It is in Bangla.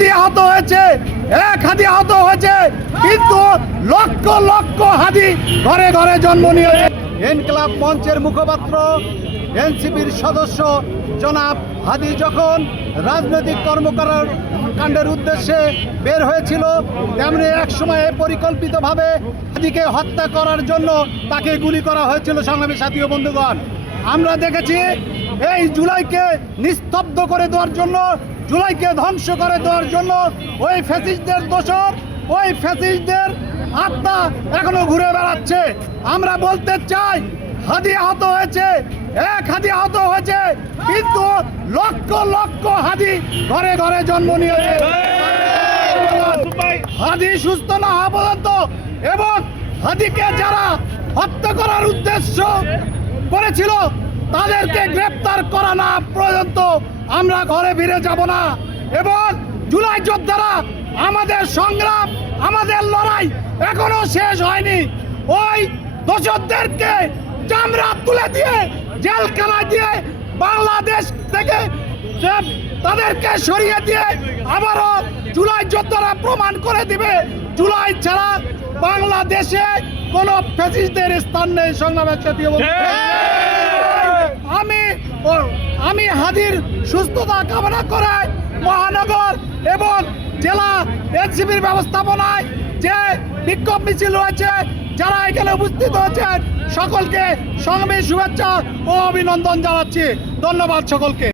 হাদি আহত হয়েছে, এক হাদি আহত হয়েছে, কিন্তু লক্ষ লক্ষ হাদি ঘরে ঘরে জন্ম নিয়েছে। ইনকিলাব মঞ্চের মুখপাত্র এনসিপির সদস্য জনাব হাদি যখন রাজনৈতিক কর্মকাণ্ডের উদ্দেশ্যে বের হয়েছিল, তেমনি এক সময়ে পরিকল্পিতভাবে হাদিকে হত্যা করার জন্য তাকে গুলি করা হয়েছিল। সংগ্রামী সাথী ও বন্ধুগণ, আমরা দেখেছি এই জুলাইকে নিস্তব্ধ করে দেওয়ার জন্য, জুলাইকে ধ্বংস করে দেওয়ার জন্য ওই ফ্যাসিস্টদের দোসর, ওই ফ্যাসিস্টদের আত্মা এখনো ঘুরে বেড়াচ্ছে। আমরা বলতে চাই, হাদি আহত হয়েছে, এক হাদি আহত হয়েছে, কিন্তু লক্ষ লক্ষ হাদি ঘরে ঘরে জন্ম নিয়েছে। হাদি সুস্থ না হওয়া পর্যন্ত এবং হাদিকে যারা হত্যা করার উদ্দেশ্য করেছিল তাদেরকে গ্রেপ্তার করা না পর্যন্ত আমরা ঘরে ফিরে যাব না। এবং জুলাই যোদ্ধারা, আমাদের সংগ্রাম, আমাদের লড়াই এখনো শেষ হয়নি। ওই দোষরদেরকে চামড়া তুলে দিয়ে, জেলখানায় দিয়ে, বাংলাদেশ থেকে তাদেরকে সরিয়ে দিয়ে আবারও জুলাই যোদ্ধারা প্রমাণ করে দিবে জুলাই ছাড়া বাংলাদেশে কোনো ফ্যাসিস্টদের স্থান নেই। সংগ্রামের সাথী আমি হাদির সুস্থতা কামনা করে মহানগর এবং জেলা এনসিপির ব্যবস্থাপনায় যে বিক্ষোভ মিছিল রয়েছে, যারা এখানে উপস্থিত হয়েছেন সকলকে সংগ্রামী শুভেচ্ছা ও অভিনন্দন জানাচ্ছি। ধন্যবাদ সকলকে।